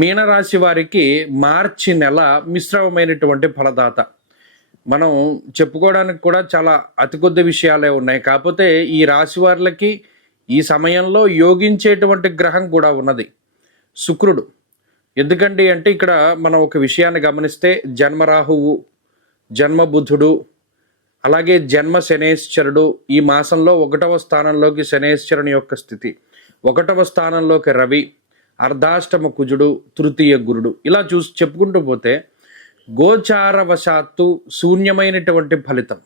మీనరాశి వారికి మార్చి నెల మిశ్రమమైనటువంటి ఫలదాత. మనం చెప్పుకోవడానికి కూడా చాలా అతి కొద్ది విషయాలే ఉన్నాయి. కాకపోతే ఈ రాశి వార్లకి ఈ సమయంలో యోగించేటువంటి గ్రహం కూడా ఉన్నది, శుక్రుడు. ఎందుకండి అంటే ఇక్కడ మనం ఒక విషయాన్ని గమనిస్తే జన్మ రాహువు, జన్మ బుధుడు, అలాగే జన్మ శనేశ్వరుడు ఈ మాసంలో 1వ స్థానంలోకి శనేశ్వరుని యొక్క స్థితి, 1వ స్థానంలోకి రవి, అర్ధాష్టమ కుజుడు, తృతీయ గురుడు, ఇలా చెప్పుకుంటూ పోతే గోచారవశాత్తు శూన్యమైనటువంటి ఫలితం.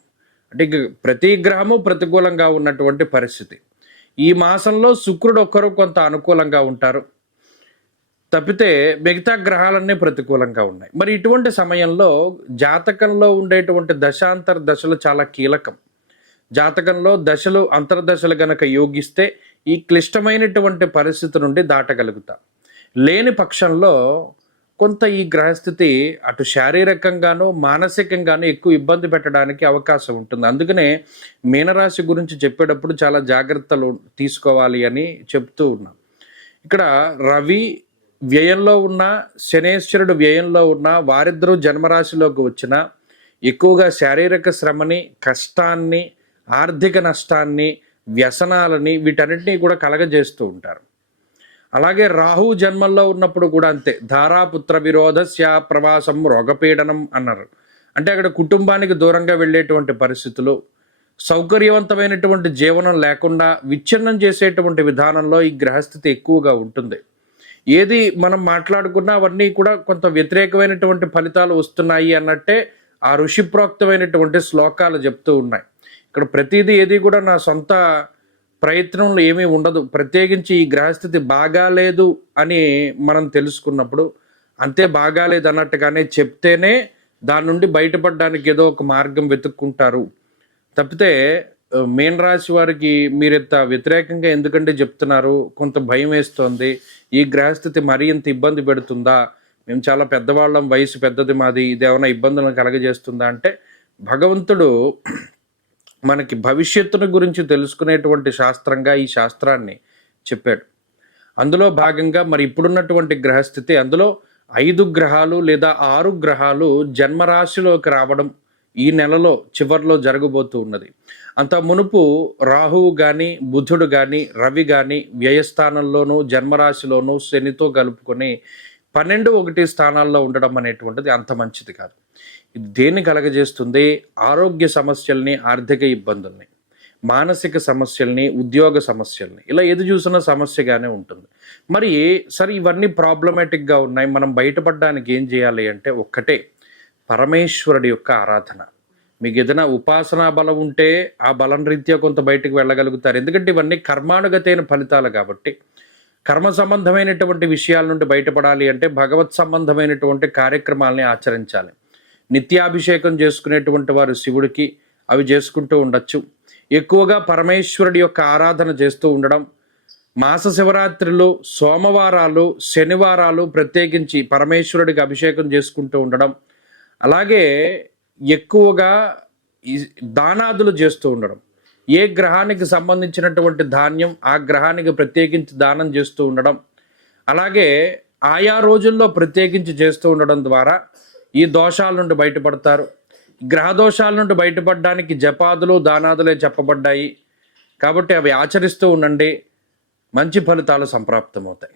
అంటే ప్రతి గ్రహము ప్రతికూలంగా ఉన్నటువంటి పరిస్థితి. ఈ మాసంలో శుక్రుడు ఒక్కరు కొంత అనుకూలంగా ఉంటారు, తప్పితే మిగతా గ్రహాలన్నీ ప్రతికూలంగా ఉన్నాయి. మరి ఇటువంటి సమయంలో జాతకంలో ఉండేటువంటి దశాంతర దశలు చాలా కీలకం. జాతకంలో దశలు అంతర్దశలు గనక యోగిస్తే ఈ క్లిష్టమైనటువంటి పరిస్థితి నుండి దాటగలుగుతాం. లేని పక్షంలో కొంత ఈ గ్రహస్థితి అటు శారీరకంగానూ మానసికంగానూ ఎక్కువ ఇబ్బంది పెట్టడానికి అవకాశం ఉంటుంది. అందుకనే మీనరాశి గురించి చెప్పేటప్పుడు చాలా జాగ్రత్తలు తీసుకోవాలి అని చెప్తూ ఉన్నాం. ఇక్కడ రవి వ్యయంలో ఉన్న, శనేశ్వరుడు వ్యయంలో ఉన్న, వారిద్దరూ జన్మరాశిలోకి వచ్చిన ఎక్కువగా శారీరక శ్రమని, కష్టాన్ని, ఆర్థిక నష్టాన్ని, వ్యసనాలని వీటన్నిటినీ కూడా కలగజేస్తూ ఉంటారు. అలాగే రాహు జన్మల్లో ఉన్నప్పుడు కూడా అంతే. ధారాపుత్ర విరోధస్య ప్రవాసం రోగపీడనం అన్నారు. అంటే అక్కడ కుటుంబానికి దూరంగా వెళ్ళేటువంటి పరిస్థితులు, సౌకర్యవంతమైనటువంటి జీవనం లేకుండా విచ్ఛిన్నం చేసేటువంటి విధానంలో ఈ గ్రహస్థితి ఎక్కువగా ఉంటుంది. ఏది మనం మాట్లాడుకున్నా అవన్నీ కూడా కొంత వ్యతిరేకమైనటువంటి ఫలితాలు వస్తున్నాయి అన్నట్టే ఆ ఋషిప్రోక్తమైనటువంటి శ్లోకాలు చెప్తూ ఉన్నాయి. ఇక్కడ ప్రతిదీ ఏది కూడా నా సొంత ప్రయత్నంలో ఏమీ ఉండదు. ప్రత్యేకించి ఈ గ్రహస్థితి బాగాలేదు అని మనం తెలుసుకున్నప్పుడు అంతే, బాగాలేదు అన్నట్టుగానే చెప్తేనే దాని నుండి బయటపడడానికి ఏదో ఒక మార్గం వెతుక్కుంటారు. తప్పితే మీన రాశి వారికి మీరింత వ్యతిరేకంగా ఎందుకంటే చెప్తున్నారు, కొంత భయం వేస్తోంది, ఈ గ్రహస్థితి మరీ ఇంత ఇబ్బంది పెడుతుందా, మేము చాలా పెద్దవాళ్ళం, వయసు పెద్దది మాది, ఇదేమైనా ఇబ్బందులను కలగజేస్తుందా అంటే భగవంతుడు మనకి భవిష్యత్తును గురించి తెలుసుకునేటువంటి శాస్త్రంగా ఈ శాస్త్రాన్ని చెప్పాడు. అందులో భాగంగా మరి ఇప్పుడున్నటువంటి గ్రహస్థితి, అందులో 5 గ్రహాలు లేదా 6 గ్రహాలు జన్మరాశిలోకి రావడం ఈ నెలలో చివరిలో జరగబోతూ ఉన్నది. అంత మునుపు రాహువు కానీ, బుధుడు కానీ, రవి కానీ వ్యయస్థానంలోనూ జన్మరాశిలోనూ శనితో కలుపుకొని 12-1 స్థానాల్లో ఉండడం అనేటువంటిది అంత మంచిది కాదు. ఇది దేన్ని కలగజేస్తుంది? ఆరోగ్య సమస్యల్ని, ఆర్థిక ఇబ్బందుల్ని, మానసిక సమస్యల్ని, ఉద్యోగ సమస్యల్ని, ఇలా ఏది చూసినా సమస్యగానే ఉంటుంది. మరి సరే ఇవన్నీ ప్రాబ్లమాటిక్గా ఉన్నాయి, మనం బయటపడడానికి ఏం చేయాలి అంటే ఒక్కటే, పరమేశ్వరుడి యొక్క ఆరాధన. మీకు ఏదైనా ఉపాసనా బలం ఉంటే ఆ బలం రీత్యా కొంత బయటకు వెళ్ళగలుగుతారు. ఎందుకంటే ఇవన్నీ కర్మానుగతైన ఫలితాలు కాబట్టి కర్మ సంబంధమైనటువంటి విషయాల నుండి బయటపడాలి అంటే భగవత్ సంబంధమైనటువంటి కార్యక్రమాలని ఆచరించాలి. నిత్యాభిషేకం చేసుకునేటువంటి వారు శివుడికి అవి చేసుకుంటూ ఉండొచ్చు. ఎక్కువగా పరమేశ్వరుడి యొక్క ఆరాధన చేస్తూ ఉండడం, మాస శివరాత్రులు, సోమవారాలు, శనివారాలు ప్రత్యేకించి పరమేశ్వరుడికి అభిషేకం చేసుకుంటూ ఉండడం, అలాగే ఎక్కువగా దానాదులు చేస్తూ ఉండడం. ఏ గ్రహానికి సంబంధించినటువంటి ధాన్యం ఆ గ్రహానికి ప్రత్యేకించి దానం చేస్తూ ఉండడం, అలాగే ఆయా రోజుల్లో ప్రత్యేకించి చేస్తూ ఉండడం ద్వారా ఈ దోషాల నుండి బయటపడతారు. గ్రహ దోషాల నుండి బయటపడడానికి జపాదులు, దానాదులే చెప్పబడ్డాయి. కాబట్టి అవి ఆచరిస్తూ ఉండండి, మంచి ఫలితాలు సంప్రాప్తమవుతాయి.